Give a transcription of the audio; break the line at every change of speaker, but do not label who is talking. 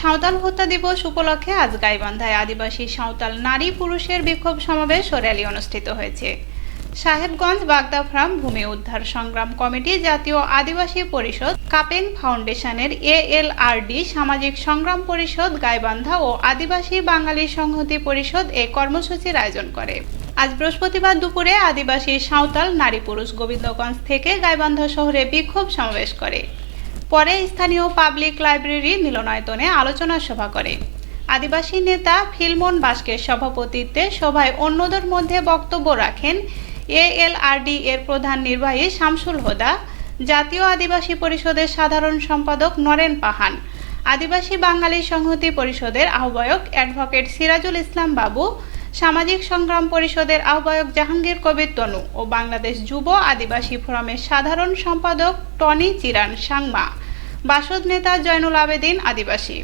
সাঁওতাল হত্যা দিবস উপলক্ষে আজ গাইবান্ধায় আদিবাসী সাঁওতাল নারী পুরুষের বিক্ষোভ সমাবেশ ও র্যালি অনুষ্ঠিত হয়েছে। সাহেবগঞ্জ বাগদাফ্রাম ভূমি উদ্ধার সংগ্রাম কমিটি জাতীয় আদিবাসী পরিষদ কাপেং ফাউন্ডেশনের এএলআরডি সামাজিক সংগ্রাম পরিষদ গাইবান্ধা ও আদিবাসী বাঙালি সংহতি পরিষদ এ কর্মসূচির আয়োজন করে। আজ বৃহস্পতিবার দুপুরে আদিবাসী সাঁওতাল নারী পুরুষ গোবিন্দগঞ্জ থেকে গাইবান্ধা শহরে বিক্ষোভ সমাবেশ করে। পরে স্থানীয় পাবলিক লাইব্রেরি মিলনায়তনে আলোচনা সভা করে। আদিবাসী নেতা ফিলমন বাস্কের সভাপতিত্বে সভায় অন্যদের মধ্যে বক্তব্য রাখেন এএলআরডি এর প্রধান নির্বাহী শামসুল হোদা, জাতীয় আদিবাসী পরিষদের সাধারণ সম্পাদক নরেন পাহান, আদিবাসী বাঙালি সংহতি পরিষদের আহ্বায়ক অ্যাডভোকেট সিরাজুল ইসলাম বাবু, সামাজিক সংগ্রাম পরিষদের আহ্বায়ক জাহাঙ্গীর কবির তনু ও বাংলাদেশ যুব আদিবাসী ফোরামের সাধারণ সম্পাদক টনি চিরান সাংমা। বাসদ নেতা জয়নুল আবেদিন আদিবাসী।